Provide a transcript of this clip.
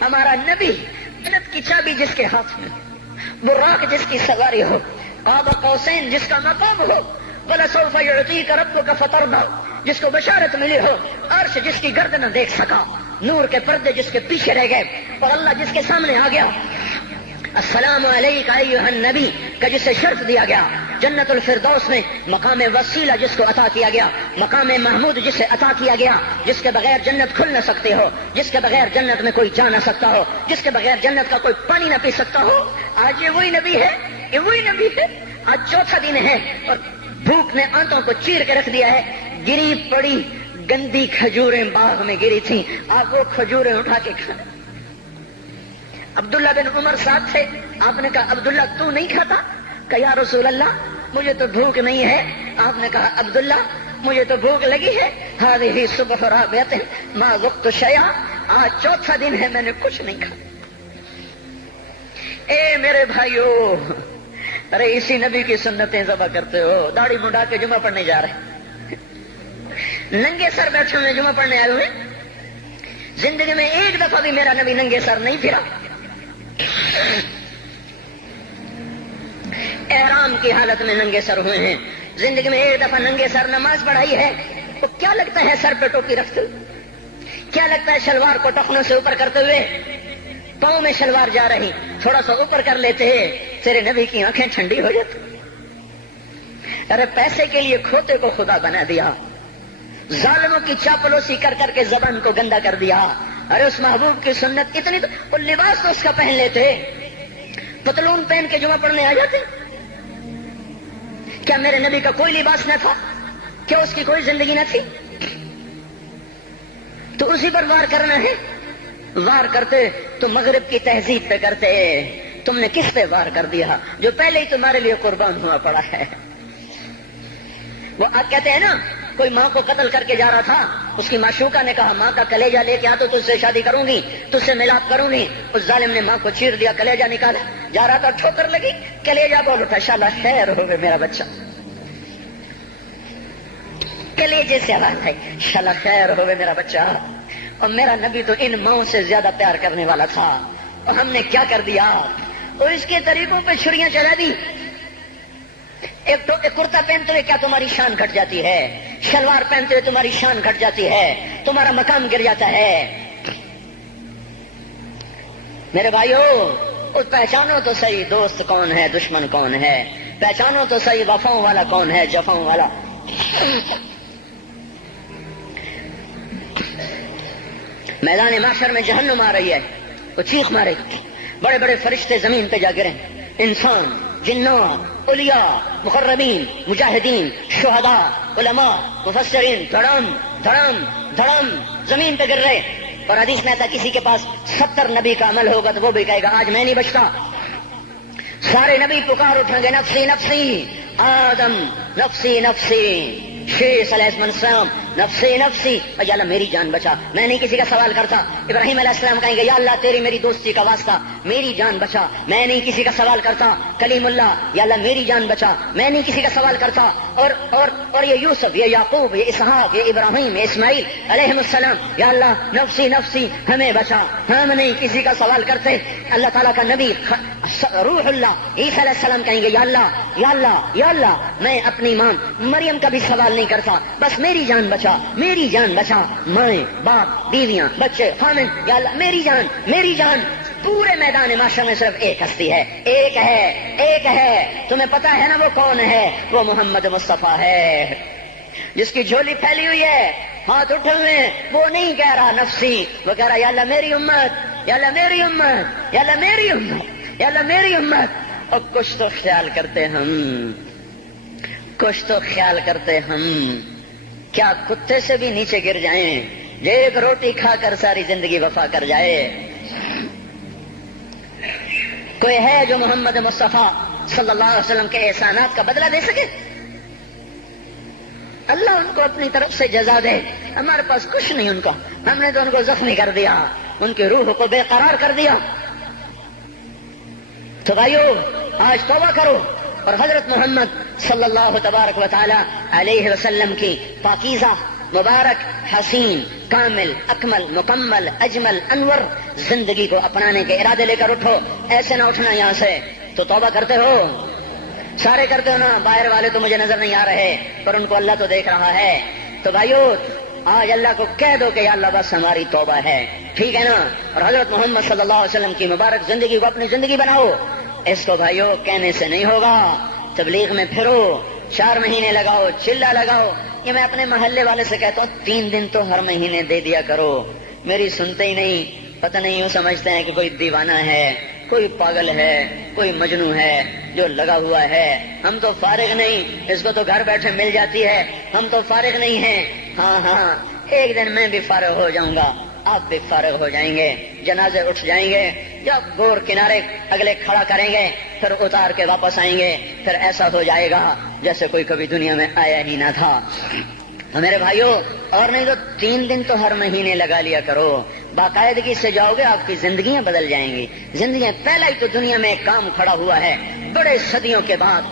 ہمارا نبی جنت کی چابی جس کے ہاتھ میں، براق جس کی سواری ہو، قاب قوسین جس کا مقام ہو، وَلَسَوْفَ يُعْطِيكَ رَبُّكَ فَتَرْضَىٰ جس کو بشارت ملی ہو، عرش جس کی گرد نہ دیکھ سکا، نور کے پردے جس کے پیچھے رہ گئے اور اللہ جس کے سامنے آ گیا، السلام علیک ایھا النبی کا جسے شرف دیا گیا، جنت الفردوس میں مقام وسیلہ جس کو عطا کیا گیا، مقام محمود جسے عطا کیا گیا، جس کے بغیر جنت کھل نہ سکتے ہو، جس کے بغیر جنت میں کوئی جا نہ سکتا ہو، جس کے بغیر جنت کا کوئی پانی نہ پی سکتا ہو، آج یہ وہی نبی ہے، یہ وہی نبی ہے۔ آج چوتھا دن ہے اور بھوک نے آنتوں کو چیر کے رکھ دیا ہے، گری پڑی گندی کھجوریں باغ میں گری تھیں، آپ وہ کھجوریں اٹھا کے کھا۔ عبداللہ بن عمر ساتھ تھے، آپ نے کہا عبداللہ تو نہیں کھاتا؟ کہ یا رسول اللہ مجھے تو بھوک نہیں ہے۔ آپ نے کہا عبداللہ مجھے تو بھوک لگی ہے، ہذہ صبح رابعۃ ما ذقت شیئا، آج چوتھا دن ہے میں نے کچھ نہیں کھا۔ اے میرے بھائیو، ارے اسی نبی کی سنتیں ذبح کرتے ہو، داڑھی منڈا کے جمعہ پڑھنے جا رہے، ننگے سر بیٹھے ہوئے جمعہ پڑھنے آئے ہوئے، زندگی میں ایک دفعہ بھی میرا نبی ننگے سر نہیں پھرا، احرام کی حالت میں ننگے سر ہوئے ہیں، زندگی میں ایک دفعہ ننگے سر نماز پڑھائی ہے، تو کیا لگتا ہے سر پہ ٹوپی رکھتے ہوئے؟ کیا لگتا ہے شلوار کو ٹخنوں سے اوپر کرتے ہوئے؟ پاؤں میں شلوار جا رہی، تھوڑا سا اوپر کر لیتے تیرے نبی کی آنکھیں ٹھنڈی ہو جاتی۔ ارے پیسے کے لیے کھوتے کو خدا بنا دیا، ظالموں کی چاپلوسی کر کر کے زبان کو گندا کر دیا۔ ارے اس محبوب کی سنت اتنی تو وہ لباس تو اس کا پہن لیتے، پتلون پہن کے جمعہ پڑھنے آ جاتے۔ کیا میرے نبی کا کوئی لباس نہ تھا؟ کیا اس کی کوئی زندگی نہ تھی؟ تو اسی پر وار کرنا ہے۔ وار کرتے تو مغرب کی تہذیب پہ کرتے، تم نے کس پہ وار کر دیا جو پہلے ہی تمہارے لیے قربان ہوا پڑا ہے؟ وہ آپ کہتے ہیں نا، کوئی ماں کو قتل کر کے جا رہا تھا، اس کی معشوقہ نے کہا ماں کا کلیجہ لے کے آ تو تجھ سے شادی کروں گی، تجھ سے ملاپ کروں گی۔ اس ظالم نے ماں کو چیر دیا، کلیجہ نکالا، جا رہا تھا ٹھوکر لگی، کلیجہ بول اٹھا، شالا خیر ہوگے میرا بچہ، کلیجے سے آواز ہے، شالا خیر ہوگے میرا بچہ۔ اور میرا نبی تو ان ماؤں سے زیادہ پیار کرنے والا تھا، اور ہم نے کیا کر دیا؟ اور اس کے طریقوں پہ چھریاں چلا دی۔ ایک کرتا پہنتے ہوئے کیا تمہاری شان گھٹ جاتی ہے؟ شلوار پہنتے ہوئے تمہاری شان گھٹ جاتی ہے، تمہارا مقام گر جاتا ہے۔ میرے بھائیو، پہچانو تو صحیح دوست کون ہے، دشمن کون ہے، پہچانو تو صحیح وفاؤں والا کون ہے، جفاؤں والا۔ میدان محشر میں جہنم آ رہی ہے، وہ چیخ مارے گی، بڑے بڑے فرشتے زمین پہ جا گرے، انسان، جنات، اولیاء، مقربین، مجاہدین، شہداء، علماء، مفسرین، دھڑم دھڑم دھڑم زمین پہ گر رہے۔ اور حدیث میں آتا کسی کے پاس 70 نبی کا عمل ہوگا تو وہ بھی کہے گا آج میں نہیں بچتا۔ سارے نبی پکار اٹھیں گے، نفسی نفسی، آدم نفسی نفسی، شیخ علیہ السلام نفسی نفسی، یا اللہ میری جان بچا، میں نہیں کسی کا سوال کرتا۔ ابراہیم علیہ السلام کہیں گے یا اللہ تیری میری دوستی کا واسطہ میری جان بچا، میں نہیں کسی کا سوال کرتا۔ کلیم اللہ، یا اللہ میری جان بچا، میں نہیں کسی کا سوال کرتا۔ اور یہ یوسف، یہ یعقوب، یہ اسحاق، یہ ابراہیم، یہ اسماعیل علیہ السلام، یا اللہ نفسی نفسی ہمیں بچا، ہم نہیں کسی کا سوال کرتے۔ اللہ تعالیٰ کا نبی روح اللہ عیسیٰ علیہ السلام کہیں گے یا اللہ یا اللہ یا اللہ میں اپنی ماں مریم کا بھی سوال نہیں کرتا، بس میری جان بچا، میری جان بچا، مائیں باپ بیویاں بچے خامن، یا اللہ میری جان میری جان۔ پورے میدان معاشر میں صرف ایک ہستی ہے، ایک ہے ایک ہے، تمہیں پتا ہے نا وہ کون ہے؟ وہ محمد مصطفیٰ ہے، جس کی جھولی پھیلی ہوئی ہے، ہاتھ اٹھے ہوئے، وہ نہیں کہہ رہا نفسی، وہ کہہ رہا یا اللہ میری امت، یا اللہ میری امت، یا اللہ میری امت، یا اللہ میری امت۔ اور کچھ تو خیال کرتے ہم، کچھ تو خیال کرتے ہم، کیا کتے سے بھی نیچے گر جائیں، ایک روٹی کھا کر ساری زندگی وفا کر جائے؟ کوئی ہے جو محمد مصطفیٰ صلی اللہ علیہ وسلم کے احسانات کا بدلہ دے سکے؟ اللہ ان کو اپنی طرف سے جزا دے، ہمارے پاس کچھ نہیں ان کا، ہم نے تو ان کو زخمی کر دیا، ان کی روح کو بے قرار کر دیا۔ تو بھائیو آج توبہ کرو اور حضرت محمد صلی اللہ تبارک و تعالی علیہ وسلم کی پاکیزہ مبارک حسین کامل اکمل مکمل اجمل انور زندگی کو اپنانے کے ارادے لے کر اٹھو. ایسے نہ اٹھنا یہاں سے. تو توبہ کرتے ہو؟ سارے کرتے ہو نا؟ باہر والے تو مجھے نظر نہیں آ رہے پر ان کو اللہ تو دیکھ رہا ہے. تو بھائیو آج اللہ کو کہہ دو کہ یا اللہ بس ہماری توبہ ہے. ٹھیک ہے نا؟ اور حضرت محمد صلی اللہ علیہ وسلم کی مبارک زندگی کو اپنی زندگی بناؤ. اس کو بھائیو کہنے سے نہیں ہوگا. تبلیغ میں پھرو, 4 مہینے لگاؤ, چلا لگاؤ. یہ میں اپنے محلے والے سے کہتا ہوں 3 دن تو ہر مہینے دے دیا کرو. میری سنتے ہی نہیں. پتہ نہیں یوں سمجھتے ہیں کہ کوئی دیوانہ ہے, کوئی پاگل ہے, کوئی مجنو ہے جو لگا ہوا ہے. ہم تو فارغ نہیں, اس کو تو گھر بیٹھے مل جاتی ہے. ہم تو فارغ نہیں ہیں. ہاں ایک دن میں بھی فارغ ہو جاؤں گا, آپ بھی فارغ ہو جائیں گے. جنازے اٹھ جائیں گے, جب گور کنارے اگلے کھڑا کریں گے پھر اتار کے واپس آئیں گے. پھر ایسا ہو جائے گا جیسے کوئی کبھی دنیا میں آیا ہی نہ تھا. میرے بھائیوں, اور نہیں تو 3 دن تو ہر مہینے لگا لیا کرو. باقاعدگی سے جاؤ گے, آپ کی زندگیاں بدل جائیں گی. زندگیاں پہلا ہی تو دنیا میں ایک کام کھڑا ہوا ہے بڑے صدیوں کے بعد.